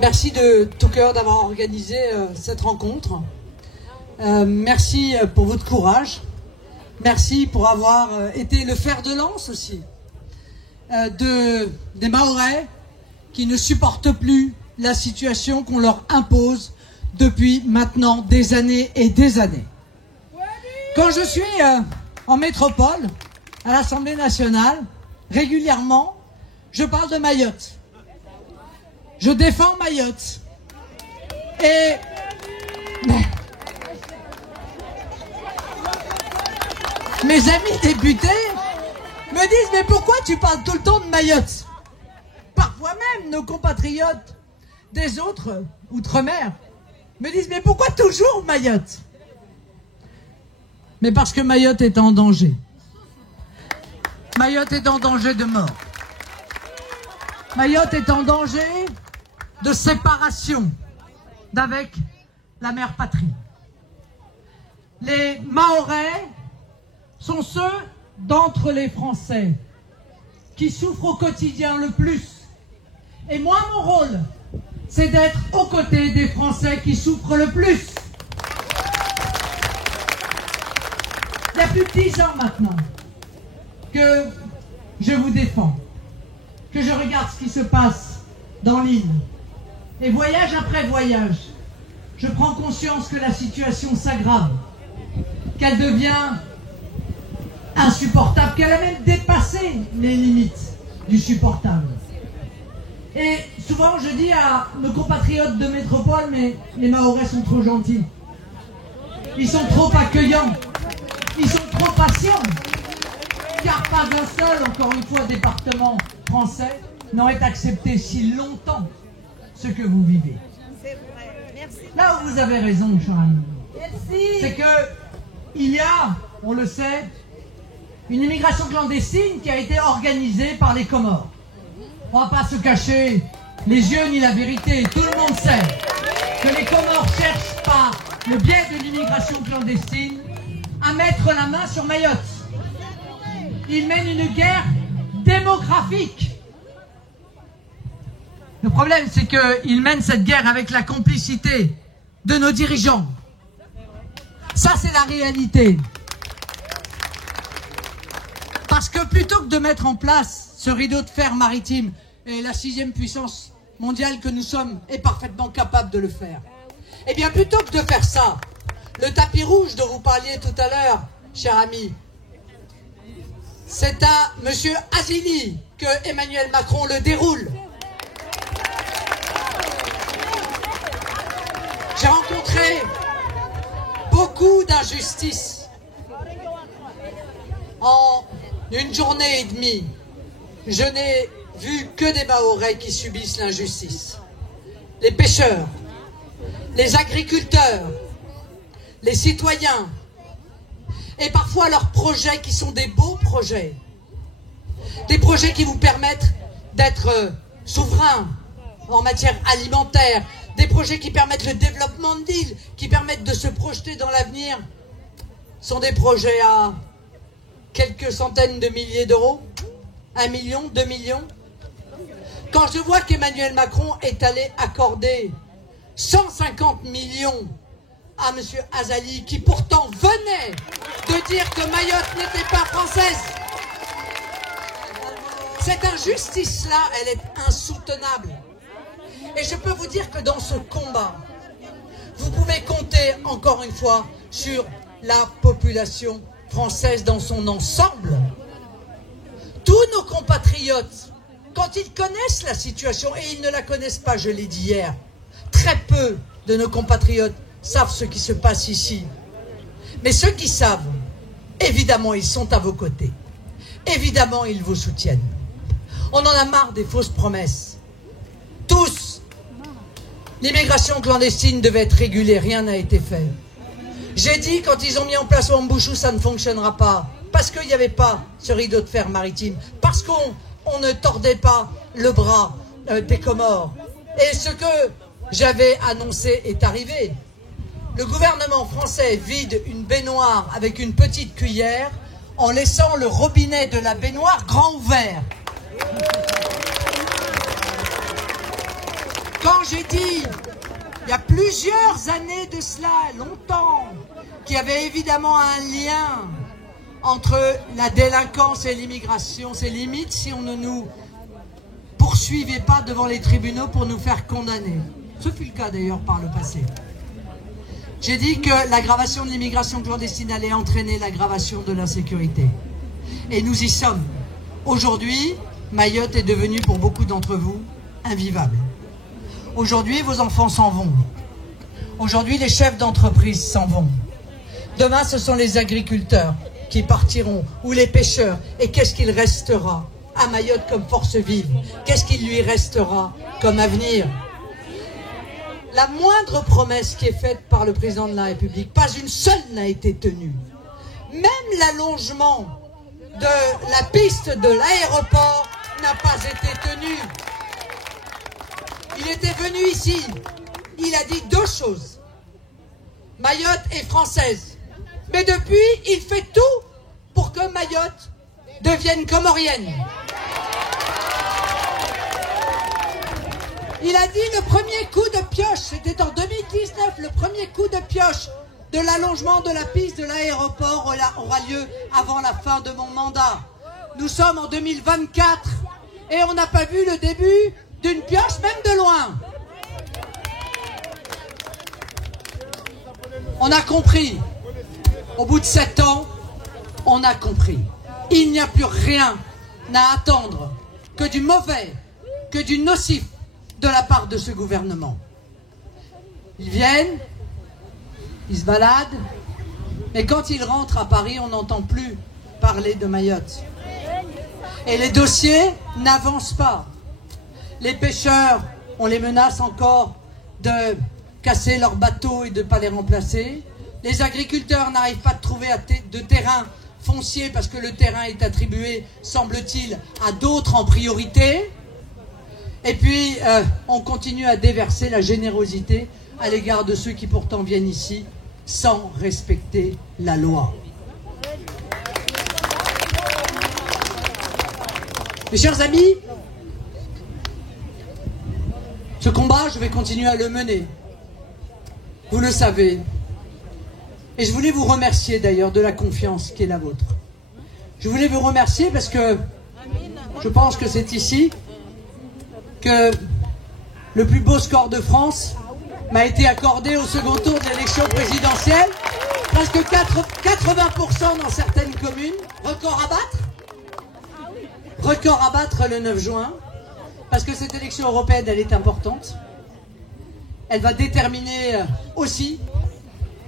Merci de tout cœur d'avoir organisé cette rencontre. Merci pour votre courage. Merci pour avoir été le fer de lance aussi des Mahorais qui ne supportent plus la situation qu'on leur impose depuis maintenant des années et des années. Quand je suis en métropole, à l'Assemblée nationale, régulièrement, je parle de Mayotte. Je défends Mayotte. Et mes amis députés me disent « Mais pourquoi tu parles tout le temps de Mayotte ?» Parfois même, nos compatriotes des autres outre-mer me disent « Mais pourquoi toujours Mayotte ?» Mais parce que Mayotte est en danger. Mayotte est en danger de mort. Mayotte est en danger de séparation d'avec la mère patrie. Les Mahorais sont ceux d'entre les Français qui souffrent au quotidien le plus. Et moi, mon rôle, c'est d'être aux côtés des Français qui souffrent le plus. Il y a plus de 10 ans maintenant que je vous défends, que je regarde ce qui se passe dans l'île. Et voyage après voyage, je prends conscience que la situation s'aggrave, qu'elle devient insupportable, qu'elle a même dépassé les limites du supportable. Et souvent je dis à nos compatriotes de métropole, mais les Mahorais sont trop gentils. Ils sont trop accueillants. Ils sont trop patients. Car pas un seul, encore une fois, département français n'aurait accepté si longtemps ce que vous vivez. C'est vrai. Merci. Là où vous avez raison, cher ami, Merci. c'est que il y a, on le sait, une immigration clandestine qui a été organisée par les Comores. On ne va pas se cacher les yeux ni la vérité. Tout le monde sait que les Comores cherchent par le biais de l'immigration clandestine à mettre la main sur Mayotte. Ils mènent une guerre démographique. Le problème, c'est qu'ils mènent cette guerre avec la complicité de nos dirigeants. Ça, c'est la réalité. Parce que plutôt que de mettre en place ce rideau de fer maritime, et la 6e puissance mondiale que nous sommes est parfaitement capable de le faire, eh bien, plutôt que de faire ça, le tapis rouge dont vous parliez tout à l'heure, cher ami, c'est à M. Azili que Emmanuel Macron le déroule. J'ai rencontré beaucoup d'injustices en une journée et demie. Je n'ai vu que des Mahorais qui subissent l'injustice. Les pêcheurs, les agriculteurs, les citoyens, et parfois leurs projets qui sont des beaux projets. Des projets qui vous permettent d'être souverains en matière alimentaire, des projets qui permettent le développement de l'île, qui permettent de se projeter dans l'avenir, sont des projets à quelques centaines de milliers d'euros, 1 million, 2 millions. Quand je vois qu'Emmanuel Macron est allé accorder 150 millions à M. Azali, qui pourtant venait de dire que Mayotte n'était pas française. Cette injustice-là, elle est insoutenable. Et je peux vous dire que dans ce combat, vous pouvez compter encore une fois sur la population française dans son ensemble. Tous nos compatriotes, quand ils connaissent la situation, et ils ne la connaissent pas, je l'ai dit hier, très peu de nos compatriotes savent ce qui se passe ici. Mais ceux qui savent, évidemment, ils sont à vos côtés. Évidemment, ils vous soutiennent. On en a marre des fausses promesses. Tous. L'immigration clandestine devait être régulée, rien n'a été fait. J'ai dit, quand ils ont mis en place Wambushu, ça ne fonctionnera pas. Parce qu'il n'y avait pas ce rideau de fer maritime. Parce qu'on ne tordait pas le bras des Comores. Et ce que j'avais annoncé est arrivé. Le gouvernement français vide une baignoire avec une petite cuillère en laissant le robinet de la baignoire grand ouvert. quand j'ai dit, il y a plusieurs années de cela, longtemps, qu'il y avait évidemment un lien entre la délinquance et l'immigration, c'est limite si on ne nous poursuivait pas devant les tribunaux pour nous faire condamner. Ce fut le cas d'ailleurs par le passé. J'ai dit que l'aggravation de l'immigration clandestine allait entraîner l'aggravation de l'insécurité. Et nous y sommes. Aujourd'hui, Mayotte est devenue pour beaucoup d'entre vous invivable. Aujourd'hui, vos enfants s'en vont. Aujourd'hui, les chefs d'entreprise s'en vont. Demain, ce sont les agriculteurs qui partiront, ou les pêcheurs. Et qu'est-ce qu'il restera à Mayotte comme force vive? Qu'est-ce qu'il lui restera comme avenir? La moindre promesse qui est faite par le président de la République, pas une seule n'a été tenue. Même l'allongement de la piste de l'aéroport n'a pas été tenu. Il était venu ici, il a dit deux choses. Mayotte est française. Mais depuis, il fait tout pour que Mayotte devienne comorienne. Il a dit le premier coup de pioche, c'était en 2019, le premier coup de pioche de l'allongement de la piste de l'aéroport aura lieu avant la fin de mon mandat. Nous sommes en 2024 et on n'a pas vu le début d'une pioche, même de loin. On a compris. Au bout de 7 ans, on a compris. Il n'y a plus rien à attendre que du mauvais, que du nocif de la part de ce gouvernement. Ils viennent, ils se baladent, mais quand ils rentrent à Paris, on n'entend plus parler de Mayotte. Et les dossiers n'avancent pas. Les pêcheurs, on les menace encore de casser leurs bateaux et de ne pas les remplacer. Les agriculteurs n'arrivent pas à trouver de terrain foncier parce que le terrain est attribué, semble-t-il, à d'autres en priorité. Et puis, on continue à déverser la générosité à l'égard de ceux qui pourtant viennent ici sans respecter la loi. Mes chers amis, ce combat, je vais continuer à le mener. Vous le savez. Et je voulais vous remercier d'ailleurs de la confiance qui est la vôtre. Je voulais vous remercier parce que je pense que c'est ici que le plus beau score de France m'a été accordé au second tour de l'élection présidentielle. Presque 80% dans certaines communes. Record à battre. Record à battre le 9 juin. Parce que cette élection européenne, elle est importante. Elle va déterminer aussi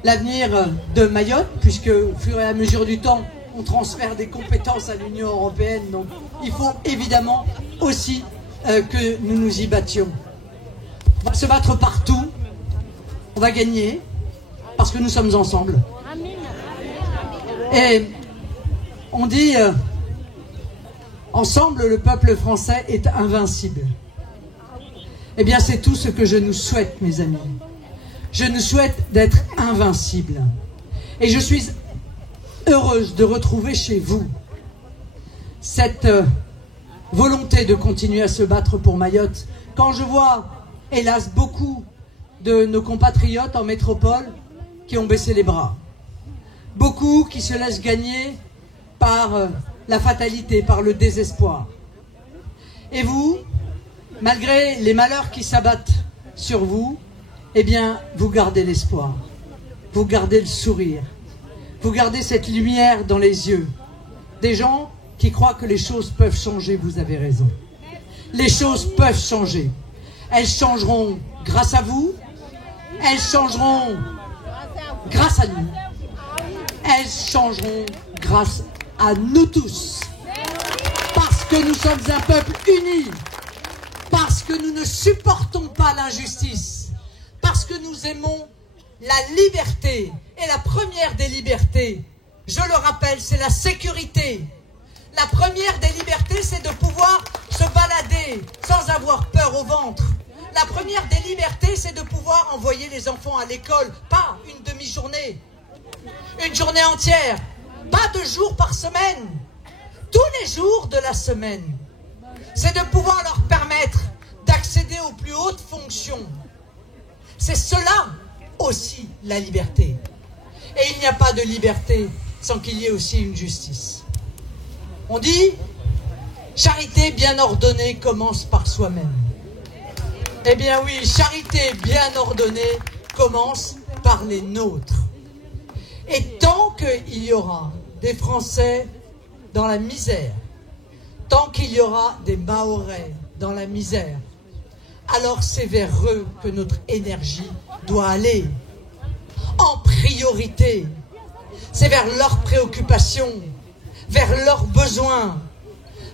l'avenir de Mayotte, puisque au fur et à mesure du temps, on transfère des compétences à l'Union européenne. Donc il faut évidemment aussi que nous nous y battions. On va se battre partout. On va gagner, parce que nous sommes ensemble. Et on dit, ensemble, le peuple français est invincible. Eh bien, c'est tout ce que je nous souhaite, mes amis. Je nous souhaite d'être invincibles. Et je suis heureuse de retrouver chez vous cette volonté de continuer à se battre pour Mayotte. Quand je vois, hélas, beaucoup de nos compatriotes en métropole qui ont baissé les bras. Beaucoup qui se laissent gagner par la fatalité, par le désespoir. Et vous, malgré les malheurs qui s'abattent sur vous, eh bien, vous gardez l'espoir, vous gardez le sourire, vous gardez cette lumière dans les yeux. Des gens qui croient que les choses peuvent changer, vous avez raison. Les choses peuvent changer. Elles changeront grâce à vous, elles changeront grâce à nous, elles changeront grâce à nous tous. Parce que nous sommes un peuple uni, parce que nous ne supportons pas l'injustice, parce que nous aimons la liberté. Et la première des libertés, je le rappelle, c'est la sécurité. La première des libertés, c'est de pouvoir se balader sans avoir peur au ventre. La première des libertés, c'est de pouvoir envoyer les enfants à l'école, pas une demi-journée, une journée entière, pas 2 jours par semaine, tous les jours de la semaine. C'est de pouvoir leur permettre d'accéder aux plus hautes fonctions fonction. C'est cela aussi la liberté. Et il n'y a pas de liberté sans qu'il y ait aussi une justice. On dit, charité bien ordonnée commence par soi-même. Eh bien oui, charité bien ordonnée commence par les nôtres. Et tant qu'il y aura des Français dans la misère, tant qu'il y aura des Mahorais dans la misère, alors c'est vers eux que notre énergie doit aller. En priorité, c'est vers leurs préoccupations, vers leurs besoins,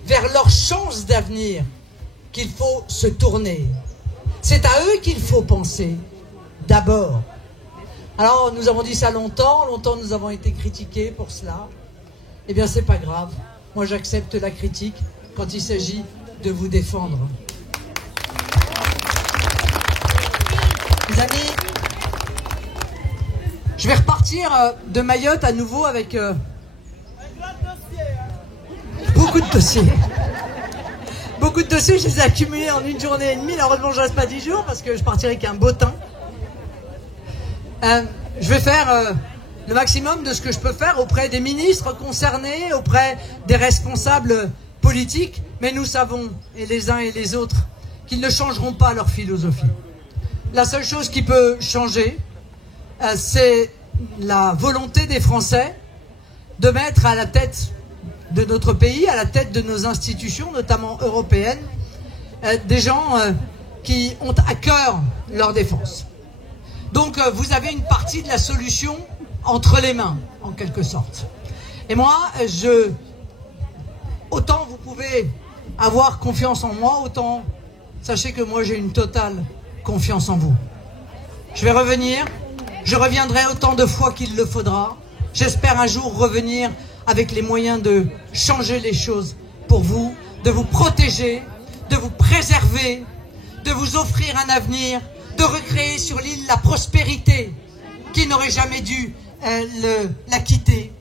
vers leurs chances d'avenir qu'il faut se tourner. C'est à eux qu'il faut penser, d'abord. Alors, nous avons dit ça longtemps nous avons été critiqués pour cela. Eh bien, c'est pas grave. Moi, j'accepte la critique quand il s'agit de vous défendre. Les amis, je vais repartir de Mayotte à nouveau avec beaucoup de dossiers. Beaucoup de dossiers, je les ai accumulés en une journée et demie. Heureusement, je ne reste pas 10 jours parce que je partirai avec un beau temps. Je vais faire le maximum de ce que je peux faire auprès des ministres concernés, auprès des responsables politiques. Mais nous savons, et les uns et les autres, qu'ils ne changeront pas leur philosophie. La seule chose qui peut changer, c'est la volonté des Français de mettre à la tête de notre pays, à la tête de nos institutions, notamment européennes, des gens qui ont à cœur leur défense. Donc vous avez une partie de la solution entre les mains, en quelque sorte. Et moi, autant vous pouvez avoir confiance en moi, autant sachez que moi j'ai une totale confiance en vous. Je vais revenir, je reviendrai autant de fois qu'il le faudra. J'espère un jour revenir avec les moyens de changer les choses pour vous, de vous protéger, de vous préserver, de vous offrir un avenir, de recréer sur l'île la prospérité qui n'aurait jamais dû la quitter.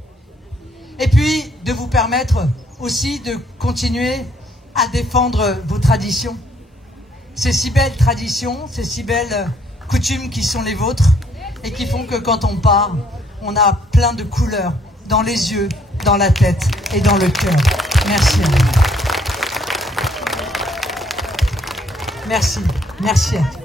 Et puis de vous permettre aussi de continuer à défendre vos traditions. Ces si belles traditions, ces si belles coutumes qui sont les vôtres et qui font que quand on part, on a plein de couleurs dans les yeux, dans la tête et dans le cœur. Merci. Merci. Merci à tous.